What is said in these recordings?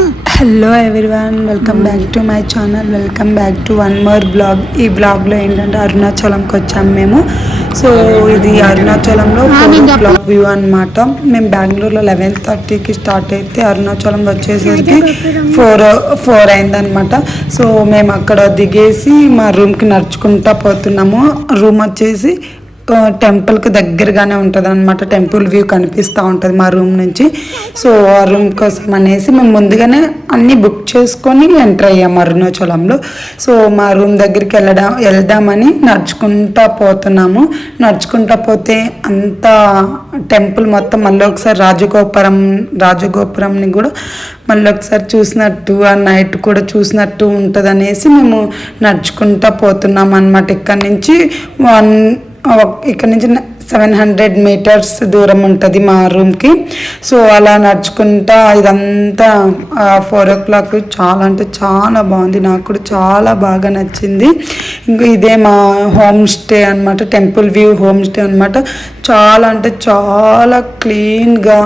Hello everyone, welcome back to my channel. Welcome back to one more blog. ఈ బ్లాగ్లో ఏంటంటే అరుణాచలంకి వచ్చాము మేము. సో ఇది అరుణాచలంలో 4 o'clock వ్యూ అనమాట. మేము బెంగళూరులో 11:30కి స్టార్ట్ అయితే అరుణాచలం వచ్చేసరికి 4 అయిందనమాట. సో మేము అక్కడ దిగేసి మా రూమ్కి నడుచుకుంటా పోతున్నాము. రూమ్ వచ్చేసి టెంపుల్కి దగ్గరగానే ఉంటుంది అనమాట. టెంపుల్ వ్యూ కనిపిస్తూ ఉంటుంది మా రూమ్ నుంచి. సో ఆ రూమ్ కోసం అనేసి మేము ముందుగానే అన్నీ బుక్ చేసుకొని ఎంటర్ అయ్యాము అరుణాచలంలో. సో మా రూమ్ దగ్గరికి వెళ్దామని నడుచుకుంటా పోతున్నాము. నడుచుకుంటా పోతే అంతా టెంపుల్ మొత్తం మళ్ళీ ఒకసారి రాజగోపురంని కూడా మళ్ళీ ఒకసారి చూసినట్టు, ఆ నైట్ కూడా చూసినట్టు ఉంటుంది అనేసి మేము నడుచుకుంటా పోతున్నాం అనమాట. ఇక్కడ నుంచి 700 meters దూరం ఉంటుంది మా రూమ్కి. సో అలా నడుచుకుంటా ఇదంతా 4 o'clock చాలా అంటే చాలా బాగుంది. నాకు కూడా చాలా బాగా నచ్చింది. ఇంకా ఇదే మా హోమ్ స్టే అనమాట, టెంపుల్ వ్యూ హోమ్ స్టే అనమాట. చాలా అంటే చాలా క్లీన్గా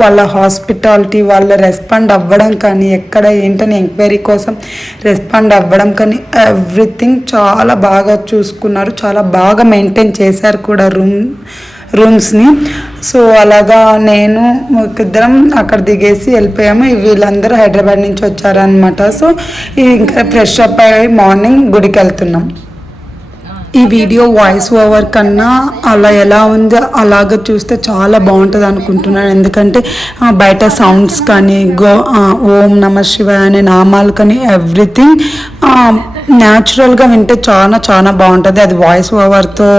వాళ్ళ హాస్పిటాలిటీ, వాళ్ళ రెస్పాండ్ అవ్వడం కానీ, ఎక్కడ ఏంటని ఎంక్వైరీ కోసం రెస్పాండ్ అవ్వడం కానీ ఎవ్రీథింగ్ చాలా బాగా చూసుకున్నారు. చాలా బాగా మెయింటైన్ చేశారు కూడా రూమ్స్ని. సో అలాగా నేను ఇద్దరం అక్కడ దిగేసి వెళ్ళిపోయాము. వీళ్ళందరూ హైదరాబాద్ నుంచి వచ్చారనమాట. సో ఇంకా ఫ్రెష్ అప్ అయ్యి మార్నింగ్ గుడికి వెళ్తున్నాం. ఈ వీడియో వాయిస్ ఓవర్ కన్నా అలా ఎలా ఉందో అలాగ చూస్తే చాలా బాగుంటుంది అనుకుంటున్నాను. ఎందుకంటే బయట సౌండ్స్ కానీ ఓం నమ శివాయ అనే నామాలు కానీ ఎవ్రీథింగ్ న్యాచురల్గా వింటే చాలా చాలా బాగుంటుంది. అది వాయిస్ ఓవర్తో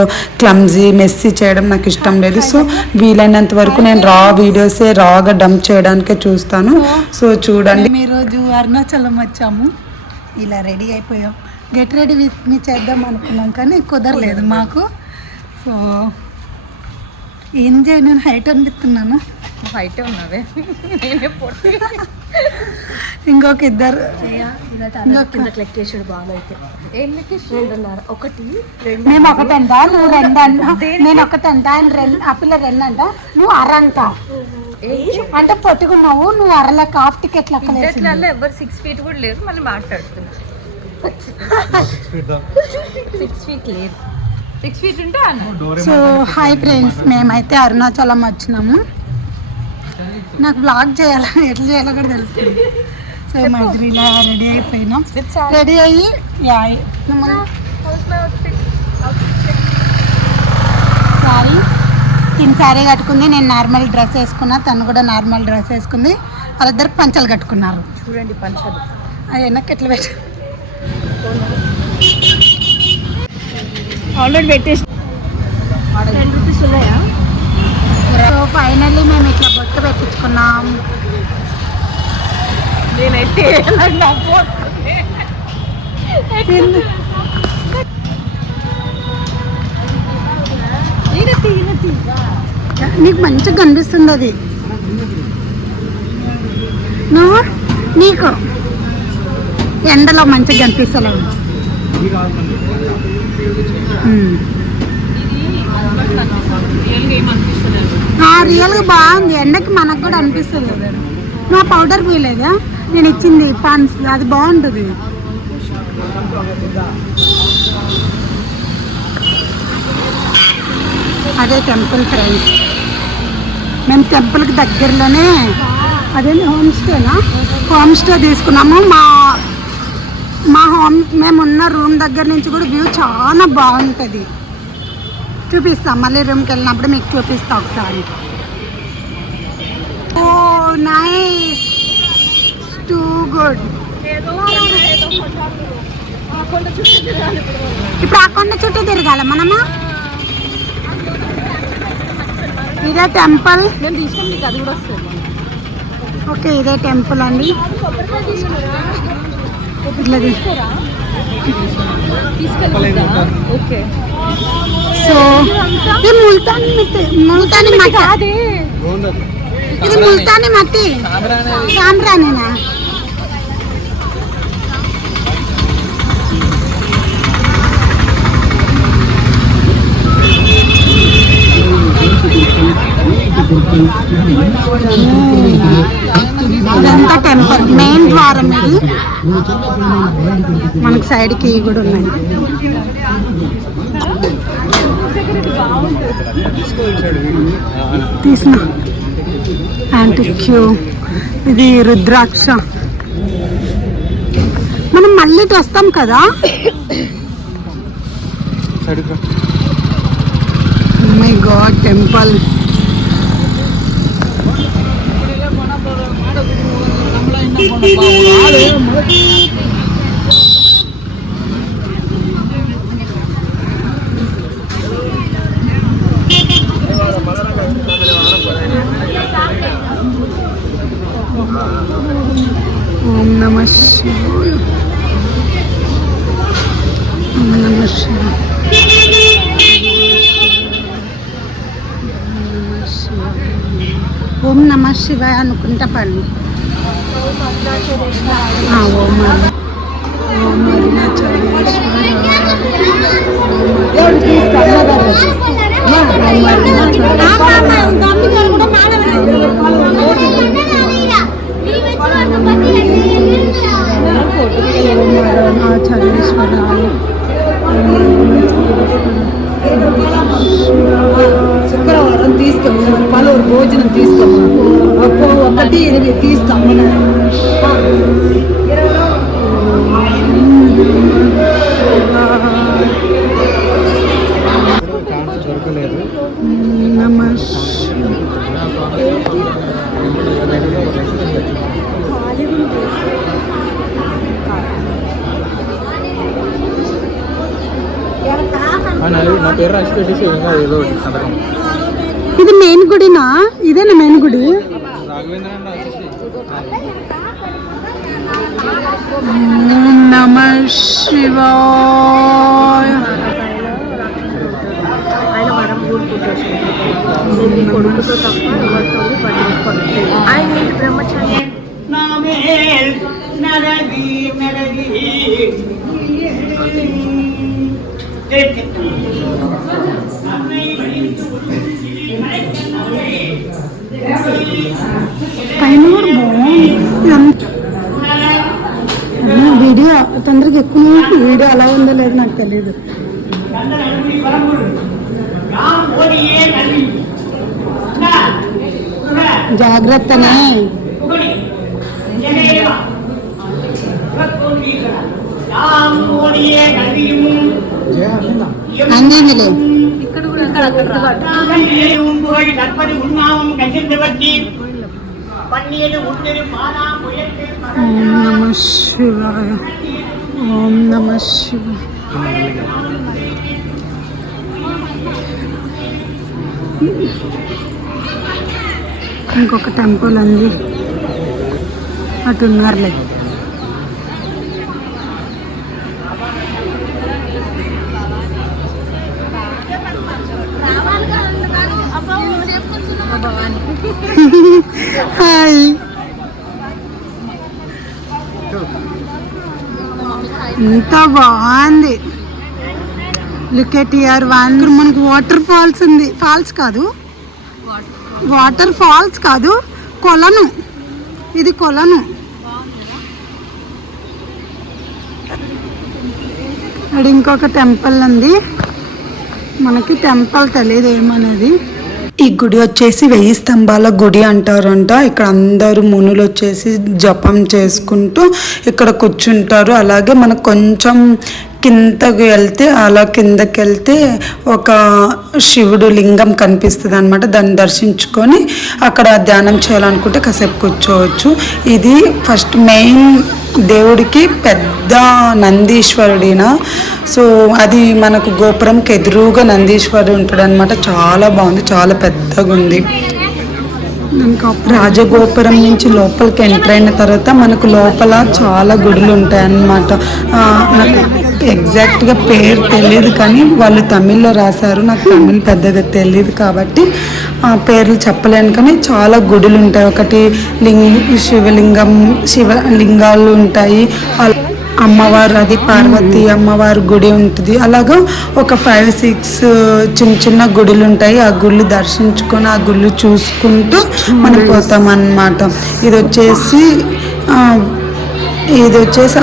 మెస్సీ చేయడం నాకు ఇష్టం లేదు. సో వీలైనంత వరకు నేను వీడియోసే రాగా డంప్ చేయడానికే చూస్తాను. సో చూడండి, ఈరోజు అరుణాచలం వచ్చాము. ఇలా రెడీ అయిపోయాం. గెట్ రెడీ విత్ మీ చేద్దాం అనుకున్నాం కానీ కుదరలేదు మాకు. సో ఏం చేయ, నేను హైట్ అనిపిస్తున్నాను. హైటే ఉన్నావే, ఇంకొక ఇద్దరు లెక్కేసాడు బాగా. అయితే ఏం లెక్కేసి ఒకటి మేము ఒకటంట, నువ్వు 2 అంట, నేను ఒకటంట, ఆయన 2, ఆ పిల్ల 2 అంట, నువ్వు అరంట. అంటే పొట్టుకున్నావు, నువ్వు అరలెక్క హాఫ్ టికెట్ లెక్క. ఎవరు 6 feet కూడా లేదు, మళ్ళీ మాట్లాడుతున్నా. 6 feet లేదు, 6 feet ఉంటే అన్న. సో హాయ్ ఫ్రెండ్స్, మేమైతే అరుణాచలం వచ్చినాము. నాకు బ్లాగ్ చేయాలి, ఎట్లా చేయాలో కూడా తెలుస్తుంది. సో మరి ఇలా రెడీ అయిపోయినాం. రెడీ అయ్యి సారీ, తిని సారీ కట్టుకుంది, నేను నార్మల్ డ్రెస్ వేసుకున్నా, తను కూడా నార్మల్ డ్రెస్ వేసుకుంది. వాళ్ళిద్దరికి పంచలు కట్టుకున్నారు. చూడండి పంచలు అవి వెనక్కి ఎట్లా పెట్టు, ఆల్రెడీ పెట్టేసి 10 rupees ఉన్నాయా. సో ఫైనల్లీ మేము ఇట్లా బొట్టు పెట్టించుకున్నాం. నేనైతే నీకు మంచిగా కనిపిస్తుంది అది. నువ్వు నీకు ఎండలో మంచిగా కనిపిస్తలేవు. రియల్గా బాగుంది, ఎండకి మనకు కూడా అనిపిస్తుంది కదా. నా పౌడర్ పోయలేదా, నేను ఇచ్చింది పాన్స్, అది బాగుంటుంది. అదే టెంపుల్ ఫ్రెండ్స్, మేము టెంపుల్కి దగ్గరలోనే అదే హోమ్ స్టేనా, హోమ్ స్టే తీసుకున్నాము. మేమున్న రూమ్ దగ్గర నుంచి కూడా వ్యూ చాలా బాగుంటుంది. చూపిస్తాం, మళ్ళీ రూమ్కి వెళ్ళినప్పుడు మీకు చూపిస్తా ఒకసారి. ఓ నైస్, టూ గుడ్. ఇప్పుడు ఆ కొండ చుట్టూ తిరగాల మనము. ఇదే టెంపుల్. అది కూడా వస్తుంది. ఓకే, ఇదే టెంపుల్ అండి. ఇట్లా ఓకే. సో ఇది ముల్తానీ మట్టి, ఇది ముల్తానీ మట్టి, సాంబ్రాణినా. ఇదంతా టెంపుల్, మెయిన్ ద్వారం ఇది. మనకు సైడ్కి కూడా ఉన్నాయి. తీసిన యాంటిక్యూ ఇది రుద్రాక్ష. మనం మళ్ళీ వస్తాం కదా. My God temple. ఓం నమః శివాయ. ఓం నమః శివాయ. ఓం నమః శివాయ అనుకుంటా పని. ఓం శుక్రవారం తీసుకోము, పలువురు భోజనం తీసుకోము. 1 తీస్తాము. ఇది మెయిన్ గుడినా? ఇదేనా మెయిన్ గుడి? నమః శివాయ. కొడుకుతో తప్ప ఎవరితో ఆయన బ్రహ్మచారి. పైన వీడియో తొందరగా ఎక్కువ. వీడియో అలా ఉందో లేదో నాకు తెలియదు. జాగ్రత్తనే. అందేందులే. ఇక్కడ కూడా అక్కడ ఓం నమః శివాయ. ఓం నమః శివాయ. ఇంకొక టెంపుల్ ఉంది అటు ఉన్నారులే. హాయ్. ఎంత బాగుంది. Look at here one. మనకు వాటర్ ఫాల్స్ ఉంది. ఫాల్స్ కాదు, వాటర్ ఫాల్స్ కాదు, కొలను. ఇది కొలను. ఇక్కడ ఇంకొక టెంపుల్ ఉంది. మనకి టెంపుల్ తెలియదు ఏమనేది. ఈ గుడి వచ్చేసి 1000 స్తంభాల గుడి అంటారంట. ఇక్కడ అందరూ మునులు వచ్చేసి జపం చేసుకుంటూ ఇక్కడ కూర్చుంటారు. అలాగే మనకు కొంచెం కిందకి వెళ్తే, అలా కిందకి వెళ్తే ఒక శివుడు లింగం కనిపిస్తుంది అనమాట. దాన్ని దర్శించుకొని అక్కడ ధ్యానం చేయాలనుకుంటే కాసేపు కూర్చోవచ్చు. ఇది ఫస్ట్ మెయిన్ దేవుడికి పెద్ద నందీశ్వరుడిన. సో అది మనకు గోపురంకి ఎదురుగా నందీశ్వరుడు ఉంటాడు అనమాట. చాలా బాగుంది, చాలా పెద్దగా ఉంది. రాజగోపురం నుంచి లోపలికి ఎంటర్ అయిన తర్వాత మనకు లోపల చాలా గుడులు ఉంటాయి అన్నమాట. నాకు ఎగ్జాక్ట్గా పేరు తెలియదు, కానీ వాళ్ళు తమిళ్లో రాశారు. నాకు తమిళ్ పెద్దగా తెలియదు కాబట్టి పేర్లు చెప్పలేను, కానీ చాలా గుడులు ఉంటాయి. ఒకటి శివలింగాలు ఉంటాయి. అమ్మవారు, అది పార్వతి అమ్మవారి గుడి ఉంటుంది. అలాగా ఒక 5-6 చిన్న చిన్న గుడులు ఉంటాయి. ఆ గుళ్ళు దర్శించుకొని ఆ గుళ్ళు చూసుకుంటూ మనం పోతాం అన్నమాట. ఇది వచ్చేసి ఇది వచ్చేసి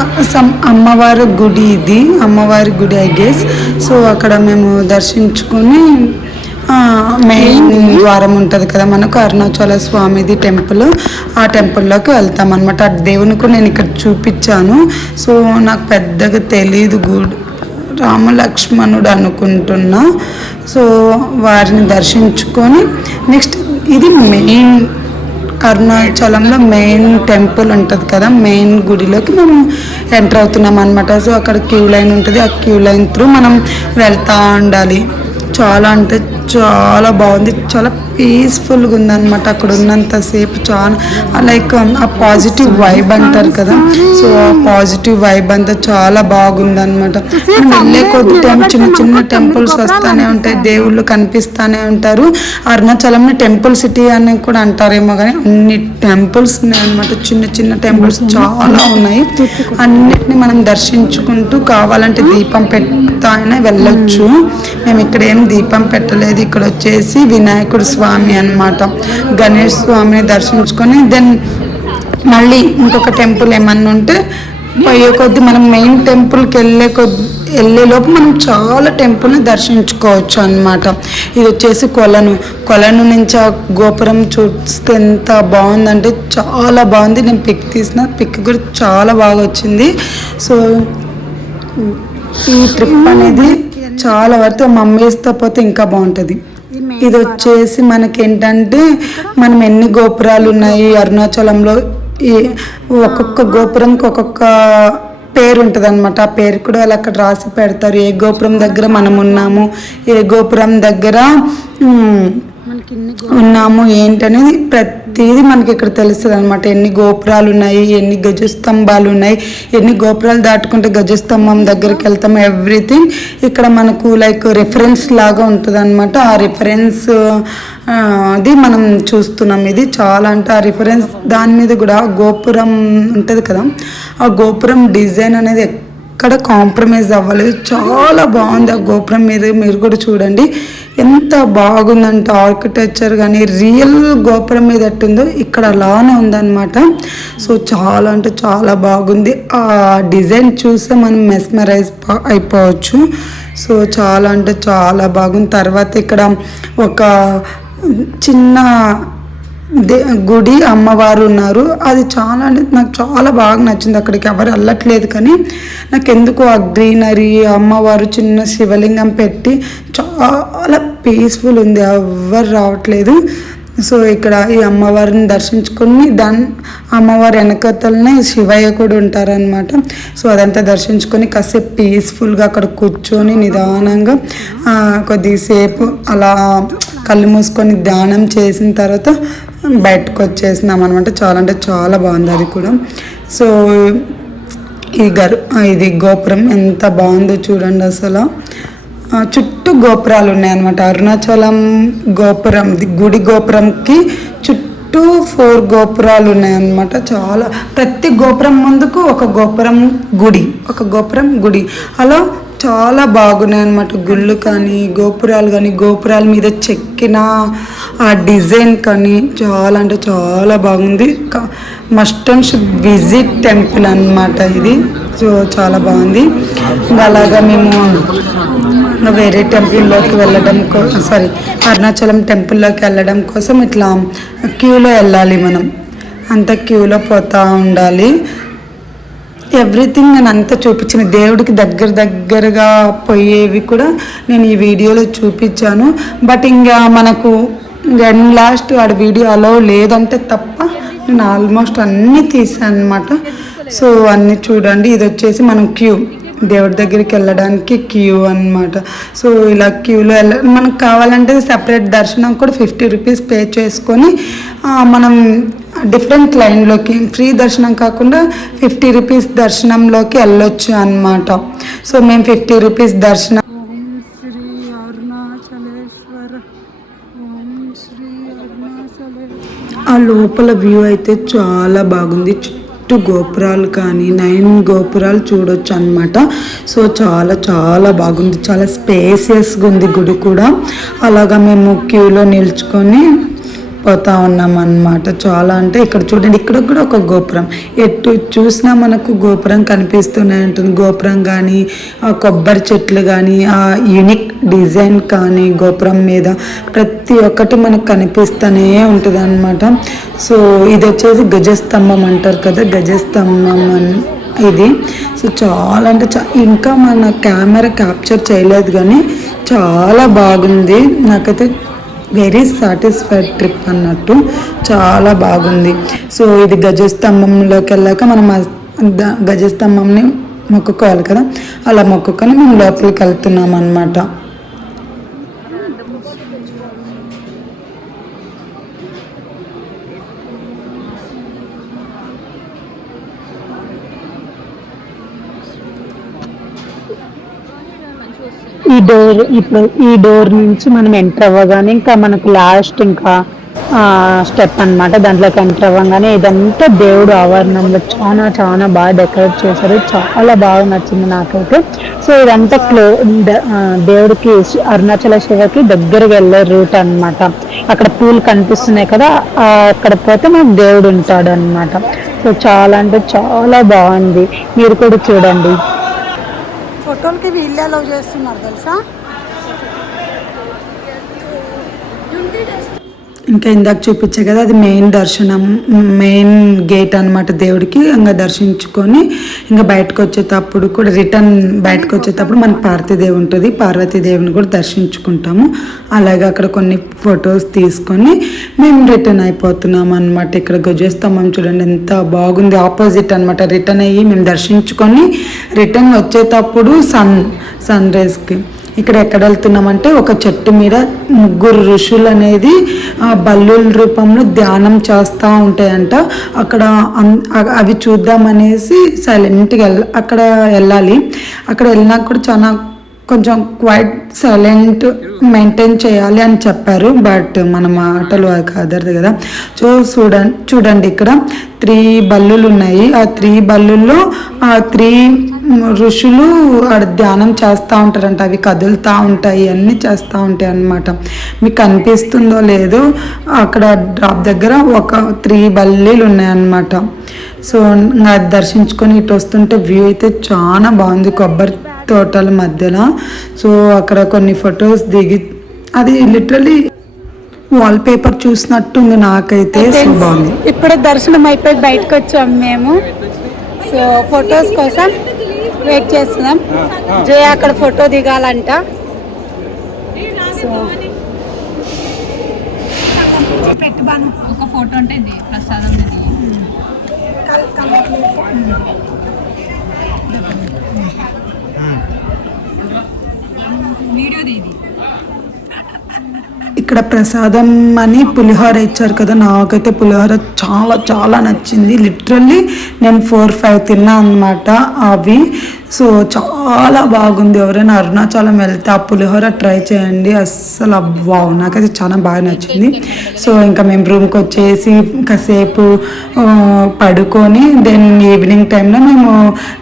అమ్మవారి గుడి, ఇది అమ్మవారి గుడి ఐ గెస్. సో అక్కడ మేము దర్శించుకొని మెయిన్ ద్వారం ఉంటుంది కదా మనకు, అరుణాచల స్వామిది టెంపుల్, ఆ టెంపుల్లోకి వెళ్తాం అనమాట. ఆ దేవుని కూడా నేను ఇక్కడ చూపించాను. సో నాకు పెద్దగా తెలీదు, గుడి రామలక్ష్మణుడు అనుకుంటున్నా. సో వారిని దర్శించుకొని నెక్స్ట్ ఇది మెయిన్ అరుణాచలంలో మెయిన్ టెంపుల్ ఉంటుంది కదా, మెయిన్ గుడిలోకి మనం ఎంటర్ అవుతున్నాం అనమాట. సో అక్కడ క్యూ లైన్ ఉంటుంది, ఆ క్యూ లైన్ త్రూ మనం వెళ్తూ ఉండాలి. చాలా అంటే చాలా బాగుంది, చాలా పీస్ఫుల్గా ఉందన్నమాట అక్కడ ఉన్నంతసేపు. చాలా లైక్ ఆ పాజిటివ్ వైబ్ అంటారు కదా, సో ఆ పాజిటివ్ వైబ్ అంతా చాలా బాగుందన్నమాట. మనం వెళ్ళే కొద్ది టైం చిన్న చిన్న టెంపుల్స్ వస్తూనే ఉంటాయి, దేవుళ్ళు కనిపిస్తూనే ఉంటారు. అరుణాచలంని టెంపుల్ సిటీ అని కూడా అంటారేమో, కానీ అన్ని టెంపుల్స్ ఉన్నాయి అనమాట. చిన్న చిన్న టెంపుల్స్ చాలా ఉన్నాయి. అన్నిటిని మనం దర్శించుకుంటూ కావాలంటే దీపం పెడతా అయినా వెళ్ళొచ్చు. మేము ఇక్కడ ఏం దీపం పెట్టలేదు. ఇక్కడ వచ్చేసి వినాయకుడు స్వామి అన్నమాట. గణేష్ స్వామిని దర్శించుకొని దెన్ మళ్ళీ ఇంకొక టెంపుల్ ఏమన్నా ఉంటే పోయే కొద్ది మనం మెయిన్ టెంపుల్కి వెళ్ళేలోపు మనం చాలా టెంపుల్ని దర్శించుకోవచ్చు అన్నమాట. ఇది వచ్చేసి కొలను నుంచి ఆ గోపురం చూస్తే ఎంత బాగుందంటే చాలా బాగుంది. నేను పిక్ తీసిన పిక్ కూడా చాలా బాగా వచ్చింది. సో ఈ ట్రిప్ అనేది చాలా వరకు మమ్మీస్తో పోతే ఇంకా బాగుంటుంది. ఇది వచ్చేసి మనకేంటంటే మనం ఎన్ని గోపురాలు ఉన్నాయి అరుణాచలంలో, ఈ ఒక్కొక్క గోపురంకి ఒక్కొక్క పేరు ఉంటుంది అనమాట. ఆ పేరు కూడా వాళ్ళు అక్కడ రాసి పెడతారు. ఏ గోపురం దగ్గర మనం ఉన్నాము, ఏ గోపురం దగ్గర ఉన్నాము ఏంటనేది ప్రతిదీ మనకి ఇక్కడ తెలుస్తుంది అనమాట. ఎన్ని గోపురాలు ఉన్నాయి, ఎన్ని గజస్తంభాలు ఉన్నాయి, ఎన్ని గోపురాలు దాటుకుంటే గజస్తంభం దగ్గరికి వెళ్తాము, ఎవ్రీథింగ్ ఇక్కడ మనకు లైక్ రిఫరెన్స్ లాగా ఉంటుంది అనమాట. ఆ రిఫరెన్స్ అది మనం చూస్తున్నాం. ఇది చాలా అంటే ఆ రిఫరెన్స్ దాని మీద కూడా గోపురం ఉంటుంది కదా, ఆ గోపురం డిజైన్ అనేది ఎక్కడ కాంప్రమైజ్ అవ్వలేదు, చాలా బాగుంది. ఆ గోపురం మీద మీరు కూడా చూడండి ఎంత బాగుందంటే ఆర్కిటెక్చర్ కానీ రియల్ గోపురం మీద ఎట్టుందో ఇక్కడ అలానే ఉందన్నమాట. సో చాలా అంటే చాలా బాగుంది. ఆ డిజైన్ చూస్తే మనం మెస్మరైజ్ అయిపోవచ్చు. సో చాలా అంటే చాలా బాగుంది. తర్వాత ఇక్కడ ఒక చిన్న గుడి అమ్మవారు ఉన్నారు. అది చాలా అంటే నాకు చాలా బాగా నచ్చింది. అక్కడికి ఎవరు వెళ్ళట్లేదు కానీ నాకు ఎందుకు ఆ గ్రీనరీ, అమ్మవారు చిన్న శివలింగం పెట్టి చాలా పీస్ఫుల్ ఉంది, ఎవరు రావట్లేదు. సో ఇక్కడ ఈ అమ్మవారిని దర్శించుకొని అమ్మవారి వెనకతలనే శివయ్య కూడా ఉంటారనమాట. సో అదంతా దర్శించుకొని కాసేపు పీస్ఫుల్గా అక్కడ కూర్చొని నిదానంగా కొద్దిసేపు అలా కళ్ళు మూసుకొని ధ్యానం చేసిన తర్వాత బయటకు వచ్చేసినాం అనమాట. చాలా అంటే చాలా బాగుంది అది కూడా. సో ఇది గోపురం ఎంత బాగుందో చూడండి. అసలు చుట్టూ గోపురాలు ఉన్నాయన్నమాట. అరుణాచలం గోపురం గుడి గోపురంకి చుట్టూ 4 గోపురాలు ఉన్నాయన్నమాట. చాలా ప్రతి గోపురం ముందుకు ఒక గోపురం గుడి అలా చాలా బాగున్నాయి అన్నమాట. గుళ్ళు కానీ గోపురాలు కానీ గోపురాల మీద చెక్కిన ఆ డిజైన్ కానీ చాలా అంటే చాలా బాగుంది. Must and should visit temple అన్నమాట ఇది. సో చాలా బాగుంది. అలాగా మేము వేరే టెంపుల్లోకి వెళ్ళడం అరుణాచలం టెంపుల్లోకి వెళ్ళడం కోసం ఇట్లా క్యూలో వెళ్ళాలి. మనం అంత క్యూలో పోతూ ఉండాలి. ఎవ్రీథింగ్ నేను అంతా చూపించిన దేవుడికి దగ్గరగా పోయేవి కూడా నేను ఈ వీడియోలో చూపించాను. బట్ ఇంకా మనకు లాస్ట్ ఆడ వీడియో అలో లేదంటే తప్ప నేను ఆల్మోస్ట్ అన్నీ తీసాను అనమాట. సో అన్నీ చూడండి. ఇది వచ్చేసి మనం దేవుడి దగ్గరికి వెళ్ళడానికి క్యూ అన్నమాట. సో ఇలా క్యూలో మనకు కావాలంటే సెపరేట్ దర్శనం కూడా 50 రూపీస్ పే చేసుకొని మనం డిఫరెంట్ లైన్లోకి ఫ్రీ దర్శనం కాకుండా 50 రూపీస్ దర్శనంలోకి వెళ్ళొచ్చు అన్నమాట. సో మేము 50 రూపీస్ దర్శనం. ఆ లోపల వ్యూ అయితే చాలా బాగుంది. చుట్టూ గోపురాలు కానీ 9 గోపురాలు చూడొచ్చు అన్నమాట. సో చాలా చాలా బాగుంది, చాలా స్పేసియస్గా ఉంది గుడి కూడా. అలాగా మేము క్యూలో నిల్చుకొని పోతా ఉన్నాం అన్నమాట. చాలా అంటే ఇక్కడ చూడండి, ఇక్కడ కూడా ఒక గోపురం, ఎటు చూసినా మనకు గోపురం కనిపిస్తూనే ఉంటుంది. గోపురం కానీ కొబ్బరి చెట్లు కానీ ఆ యూనిక్ డిజైన్ కానీ గోపురం మీద ప్రతి ఒక్కటి మనకు కనిపిస్తూనే ఉంటుంది అన్నమాట. సో ఇది వచ్చేసి గజస్తంభం అంటారు కదా, గజస్తంభం ఇది. సో చాలా అంటే ఇంకా మన కెమెరా క్యాప్చర్ చేయలేదు కానీ చాలా బాగుంది. నాకైతే వెరీ సాటిస్ఫైడ్ ట్రిప్ అన్నట్టు, చాలా బాగుంది. సో ఇది గజస్తంభంలోకి వెళ్ళాక మనం గజస్తంభంని మొక్కుకోవాలి కదా, అలా మొక్కుకొని మేము లోపలికి వెళ్తున్నాం అన్నమాట. ఈ డోర్ నుంచి మనం ఎంటర్ అవ్వగానే ఇంకా మనకు లాస్ట్ ఇంకా స్టెప్ అన్నమాట. దాంట్లోకి ఎంటర్ అవ్వగానే ఇదంతా దేవుడు ఆవరణంలో చాలా చాలా బాగా డెకరేట్ చేశారు. చాలా బాగా నచ్చింది నాకైతే. సో ఇదంతా దేవుడికి అరుణాచల శివకి దగ్గరికి వెళ్ళే రూట్ అన్నమాట. అక్కడ పూలు కనిపిస్తున్నాయి కదా, అక్కడ పోతే మనకు దేవుడు ఉంటాడు అన్నమాట. సో చాలా అంటే చాలా బాగుంది, మీరు కూడా చూడండి. ఫోటోలకి వీళ్ళే అలౌ చేస్తున్నారు తెలుసా. ఇంకా ఇందాక చూపించే కదా, అది మెయిన్ దర్శనం, మెయిన్ గేట్ అనమాట దేవుడికి. ఇంకా దర్శించుకొని ఇంకా బయటకు వచ్చేటప్పుడు కూడా రిటర్న్ బయటకు వచ్చేటప్పుడు మనకి పార్వతీదేవి ఉంటుంది, పార్వతీదేవిని కూడా దర్శించుకుంటాము. అలాగే అక్కడ కొన్ని ఫొటోస్ తీసుకొని మేము రిటర్న్ అయిపోతున్నాం అనమాట. ఇక్కడ గజస్తంభం చూడండి ఎంత బాగుంది, ఆపోజిట్ అనమాట. రిటర్న్ అయ్యి మేము దర్శించుకొని రిటర్న్ వచ్చేటప్పుడు సన్ రైజ్కి ఇక్కడ ఎక్కడ వెళ్తున్నామంటే ఒక చెట్టు మీద 3 ఋషులు అనేది బల్లుల రూపంలో ధ్యానం చేస్తూ ఉంటాయంట. అక్కడ అవి చూద్దామనేసి సైలెంట్గా అక్కడ వెళ్ళాలి. అక్కడ వెళ్ళినాక కూడా చాలా కొంచెం క్వైట్ సైలెంట్ మెయింటైన్ చేయాలి అని చెప్పారు. బట్ మన మాటలు కాదరదు కదా. సో చూడండి ఇక్కడ 3 బల్లులు ఉన్నాయి. ఆ 3 బల్లుల్లో 3 ఋషులు ధ్యానం చేస్తూ ఉంటారంట. అవి కదులుతూ ఉంటాయి, అన్నీ చేస్తూ ఉంటాయి అన్నమాట. మీకు కనిపిస్తుందో లేదో, అక్కడ డ్రాప్ దగ్గర ఒక 3 బల్లీలు ఉన్నాయన్నమాట. సో అది దర్శించుకొని ఇటు వస్తుంటే వ్యూ అయితే చాలా బాగుంది, కొబ్బరి తోటల మధ్యలో. సో అక్కడ కొన్ని ఫొటోస్ దిగి, అది లిటరలీ వాల్ పేపర్ చూసినట్టుంది నాకైతే. సో బాగుంది. ఇప్పుడే దర్శనం అయిపోయి బయటకు వచ్చాము మేము. సో ఫొటోస్ కోసం వెయిట్ చేస్తున్నాం. జయ అక్కడ ఫోటో దిగాలంట. సో ఒక ఫోటో అంటే ఇది ప్రసాదం వీడియో ఇది. ఇక్కడ ప్రసాదం అని పులిహోర ఇచ్చారు కదా, నాకైతే పులిహోర చాలా చాలా నచ్చింది. లిటరల్లీ నేను 4-5 తిన్నా అనమాట అవి. సో చాలా బాగుంది. ఎవరైనా అరుణాచలం వెళ్తే ఆ పులిహోర ట్రై చేయండి, అస్సలు వావ్, నాకైతే చాలా బాగా నచ్చింది. సో ఇంకా మేము రూమ్కి వచ్చేసి కాసేపు పడుకొని దెన్ ఈవినింగ్ టైంలో మేము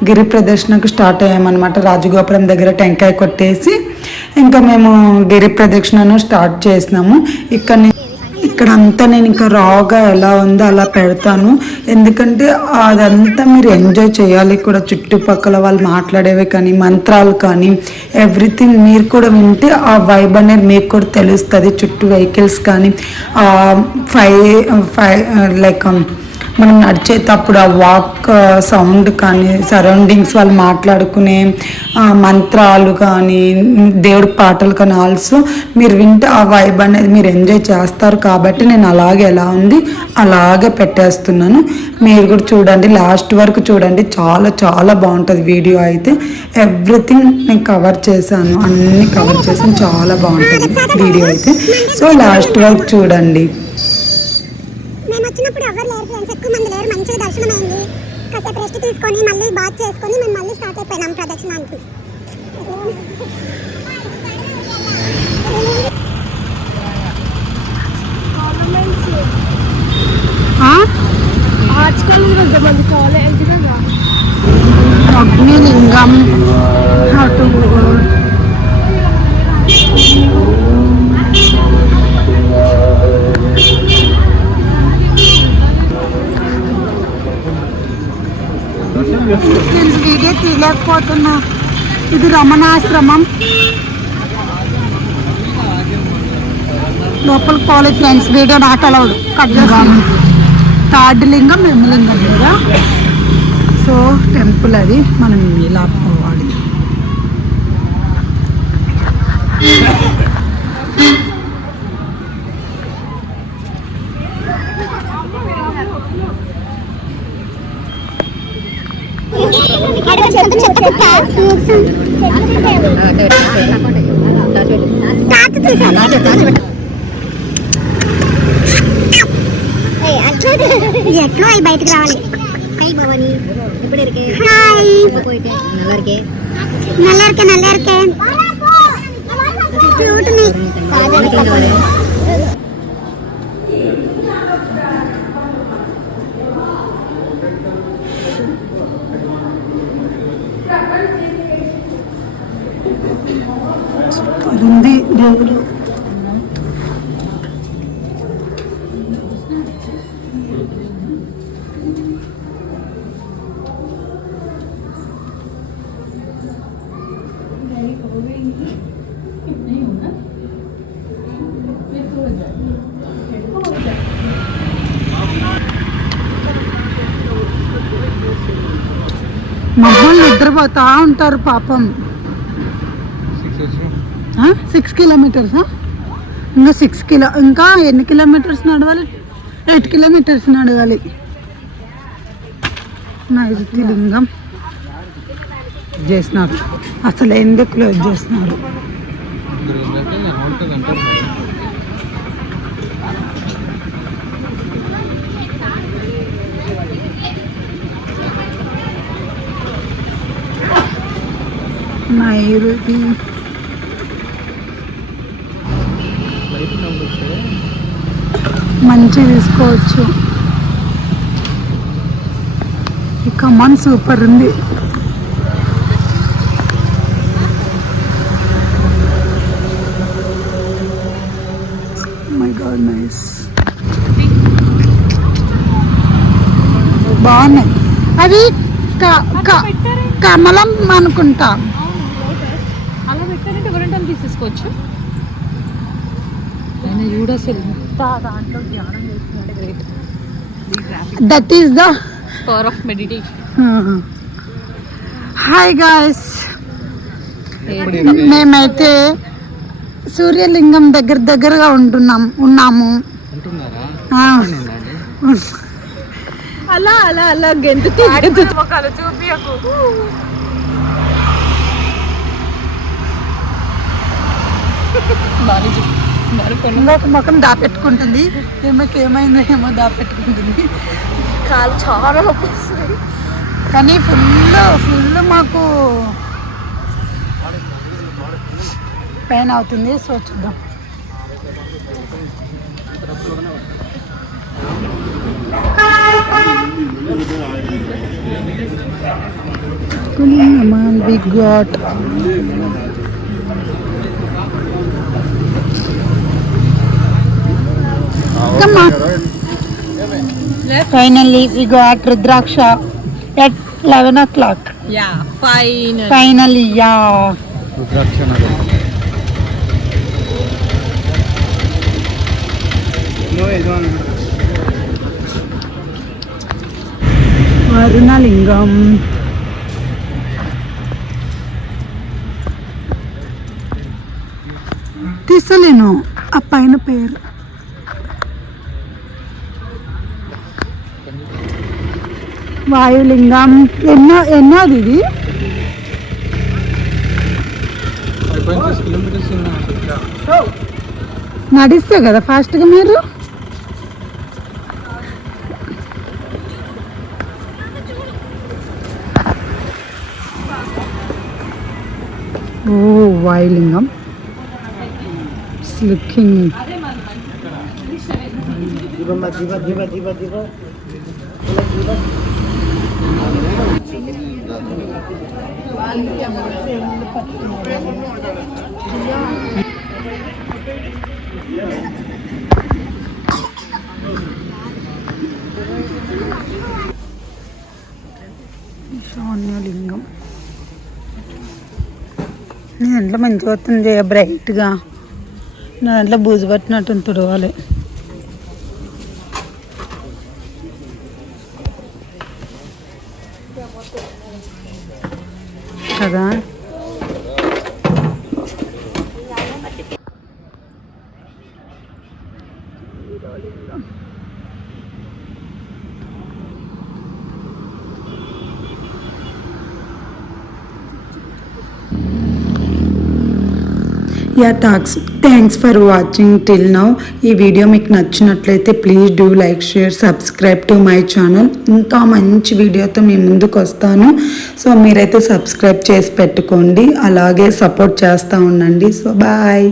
గిరి ప్రదర్శనకు స్టార్ట్ అయ్యామన్నమాట. రాజగోపురం దగ్గర టెంకాయ కొట్టేసి ఇంకా మేము గిరి ప్రదక్షిణను స్టార్ట్ చేసినాము. ఇక్కడ అంతా నేను ఇంకా రాగా ఎలా ఉందో అలా పెడతాను, ఎందుకంటే అదంతా మీరు ఎంజాయ్ చేయాలి కూడా. చుట్టుపక్కల వాళ్ళు మాట్లాడేవి కానీ, మంత్రాలు కానీ, ఎవ్రీథింగ్ మీరు కూడా వింటే ఆ వైబ్ అనేది మీకు కూడా తెలుస్తుంది. చుట్టూ వెహికల్స్ కానీ లైక్ మనం నడిచేటప్పుడు ఆ వాక్ సౌండ్ కానీ, సరౌండింగ్స్ వాళ్ళు మాట్లాడుకునే మంత్రాలు కానీ, దేవుడి పాటలు కానీ ఆల్సో మీరు వింటే ఆ వైబ్ అనేది మీరు ఎంజాయ్ చేస్తారు. కాబట్టి నేను అలాగే ఎలా ఉంది అలాగే పెట్టేస్తున్నాను. మీరు కూడా చూడండి, లాస్ట్ వరకు చూడండి, చాలా చాలా బాగుంటుంది వీడియో అయితే. ఎవ్రీథింగ్ నేను కవర్ చేశాను, అన్నీ కవర్ చేశాను, చాలా బాగుంటుంది వీడియో అయితే. సో లాస్ట్ వరకు చూడండి. మేము వచ్చినప్పుడు ఎవరు లేరు ఫ్రెండ్స్, ఎక్కువ మంది లేరు. మంచిగా దర్శనం అయింది. కాసేపు రెస్ట్ తీసుకొని మళ్ళీ బాత్ చేసుకొని మేము మళ్ళీ స్టార్ట్ అయిపోయినాం ప్రదక్షిణానికి. అగ్నిలింగం ఫ్రెండ్స్ వీడియో తీయలేకపోతున్నా. ఇది రమణాశ్రమం. లోపలికి పోలేదు friends, video not allowed. Cut చేస్తాం. థర్డ్ లింగం బ్రహ్మలింగం కదా. సో టెంపుల్ అది, మనం ఇలా పోవాలి. ఎట్లో అవి బయటకు రావాలి. హాయ్ నల్లరికే నల్లరికే క్యూట్ ని. ఉంది దేవుడు. మమ్మల్ని నిద్రపోతా ఉంటారు పాపం. 6 కిలోమీటర్సా? ఇంకా ఎన్ని కిలోమీటర్స్ నడవాలి? 8 కిలోమీటర్స్ నడవాలి. నైరుతి లింగం చేసినారు. అసలు ఎందుకు క్లోజ్ చేసినారు? నైరుతి మంచి తీసుకోవచ్చు. ఈ కమాన్ సూపర్ ఉంది. My God nice. బాగున్నాయి అవి. కమలం అనుకుంటా. అలా పెట్టారంటే ఎవరంటే తీసేసుకోవచ్చు. చూడ అసలు దాంట్లో ధ్యానం చేస్తుంటే great. That is the power of meditation. Hi guys, మేమైతే సూర్యలింగం దగ్గరగా ఉన్నాము. అలా అలా అలా గెంతుతూ మొక్కలు చూపియకు. ఇంకొక ముఖం దాపెట్టుకుంటుంది. ఏమైందో ఏమో దాపెట్టుకుంటుంది. కాలు చాలా నొప్పి వస్తుంది. కానీ ఫుల్ మాకు పెయిన్ అవుతుంది. సో చూద్దాం. We got come on. Finally we got Rudraksha at 11 o'clock. Yeah, fine. Finally, yeah. Rudraksha nagar. No, it's on. Varunalingam. తీసలేను ఆ పైన పేరు. వాయులింగం. ఎన్నోది ఇది? 5.6 kilometers నడిస్తే కదా ఫాస్ట్గా మీరు. ఓ వాయులింగం. Looking శూన్యలింగం. నీ దాంట్లో మంచిగా వస్తుంది బ్రైట్గా, నా దాంట్లో బూజు పట్టినట్టు తుడవాలి. కదా yeah thanks for watching till now. ఈ వీడియో మీకు నచ్చినట్లయితే please do like, share, subscribe to my channel. ఇంకా మంచి వీడియోతో మీ ముందుకు వస్తాను. సో మీరైతే సబ్స్క్రైబ్ చేసి పెట్టుకోండి, అలాగే సపోర్ట్ చేస్తూ ఉండండి. So bye.